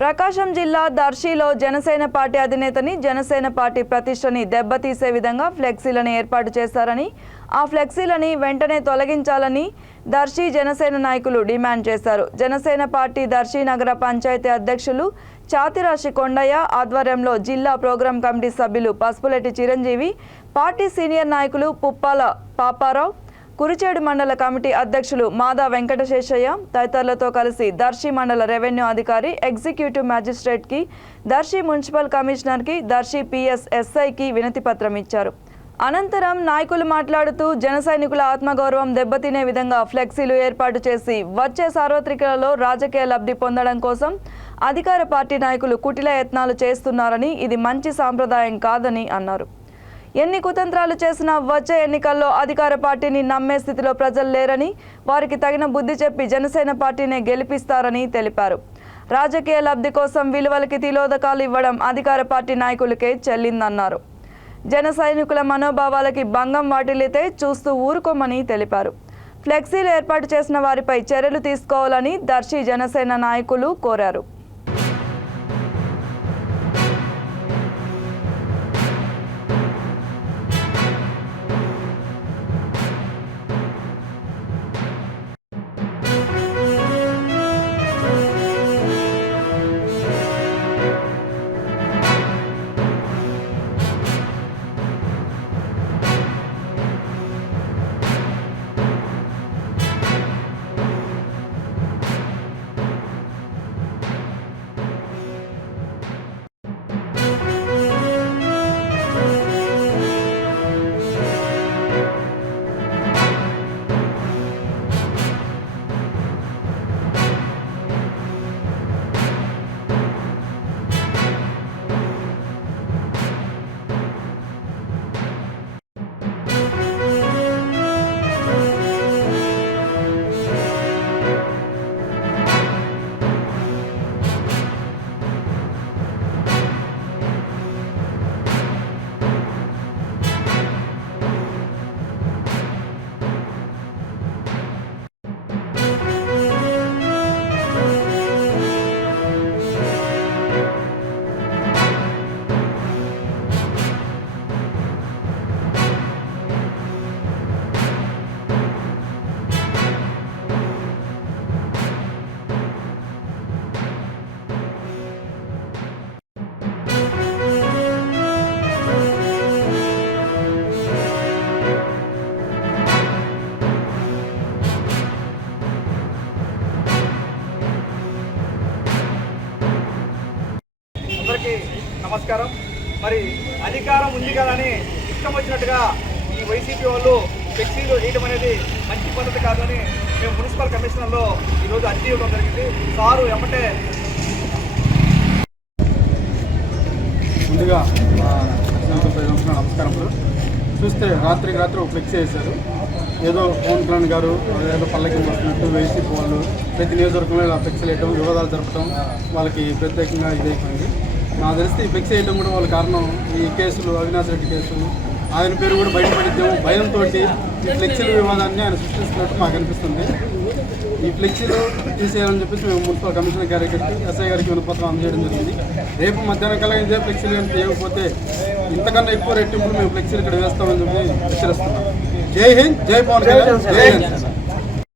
ప్రకాశం జిల్లా దర్శిలో Janasena party అధినేతని Janasena party ప్రతిష్టని దెబ్బతీసే విధంగా ఫ్లెక్సీలను ఏర్పాటు చేశారని ఆ ఫ్లెక్సీలని వెంటనే తొలగించాలని దర్శి జనసేన నాయకులు డిమాండ్ చేశారు. జనసేన పార్టీ దర్శి నగర పంచాయతీ అధ్యక్షులు చాతిరాశి కొండయ్య ఆధ్వర్యంలో జిల్లా ప్రోగ్రాం కమిటీ సభ్యులు పసుపులెట్టి చిరంజీవి, పార్టీ సీనియర్ నాయకులు పుప్పాల పాపారావు, కురిచేడు మండల కమిటీ అధ్యక్షులు మాదా వెంకటశేషయ్య తదితరులతో కలిసి దర్శి మండల రెవెన్యూ అధికారి, ఎగ్జిక్యూటివ్ మ్యాజిస్ట్రేట్కి, దర్శి మున్సిపల్ కమిషనర్కి, దర్శి PSSIకి వినతి పత్రం ఇచ్చారు. అనంతరం నాయకులు మాట్లాడుతూ జన సైనికుల ఆత్మగౌరవం దెబ్బతినే విధంగా ఫ్లెక్సీలు ఏర్పాటు చేసి వచ్చే సార్వత్రికలలో రాజకీయ లబ్ధి పొందడం కోసం అధికార పార్టీ నాయకులు కుటిల యత్నాలు చేస్తున్నారని, ఇది మంచి సాంప్రదాయం కాదని అన్నారు. ఎన్ని కుతంత్రాలు చేసినా వచ్చే ఎన్నికల్లో అధికార పార్టీని నమ్మే స్థితిలో ప్రజలు లేరని, వారికి తగిన బుద్ధి చెప్పి జనసేన పార్టీనే గెలిపిస్తారని తెలిపారు. రాజకీయ లబ్ధి కోసం విలువలకి తిలోదకాలు ఇవ్వడం అధికార పార్టీ నాయకులకే చెల్లిందన్నారు. జన సైనికుల మనోభావాలకి భంగం వాటిల్లితే చూస్తూ ఊరుకోమని తెలిపారు. ఫ్లెక్సీలు ఏర్పాటు చేసిన వారిపై చర్యలు తీసుకోవాలని దర్శి జనసేన నాయకులు కోరారు. నమస్కారం. మరి అధికారం ఉంది కదని ఇష్టం వచ్చినట్టుగా ఈ వైసీపీ వాళ్ళు ఫ్లెక్సీలు వేయడం అనేది మంచి పద్ధతి కాదని మేము మున్సిపల్ కమిషనర్లో ఈరోజు అర్జీ ఇవ్వడం జరిగింది. సారు ఎమ్మటే ముందుగా నమస్కారం. చూస్తే రాత్రికి రాత్రి ఒక ఫ్లెక్సీ వేశారు. ఏదో పవన్ కళ్యాణ్ గారు ఏదో పల్లకి వస్తున్నట్టు వైసీపీ వాళ్ళు ప్రతి నియోజకవర్గంలో ఇలా ఫ్లెక్సీలు వేయడం, వివాదాలు జరపడం వాళ్ళకి ప్రత్యేకంగా ఇదైపోయింది. నాకు తెలిస్తే ఈ ఫ్లెక్సీ వేయడం కూడా వాళ్ళ కారణం ఈ కేసులు, అవినాష్ రెడ్డి కేసులు, ఆయన పేరు కూడా బయటపడిద్దాం భయంతో ఈ ఫ్లెక్సీల వివాదాన్ని ఆయన సృష్టిస్తున్నట్టు మాకు అనిపిస్తుంది. ఈ ఫ్లెక్సీలు తీసేయాలని చెప్పేసి మేము మున్సిపల్ కమిషనర్ గారికి, SI గారికి వినపత్రం అందజేయడం జరిగింది. రేపు మధ్యాహ్నం కల్లా ఇదే ఫ్లెక్సీలు కానీ తీయకపోతే ఇంతకన్నా ఎక్కువ రెట్టింపులు మేము ఫ్లెక్సీలు ఇక్కడ వేస్తామని చెప్పి హెచ్చరిస్తున్నాం. జై హింద్, జై పవన్ కళ్యాణ్, జై హింద్.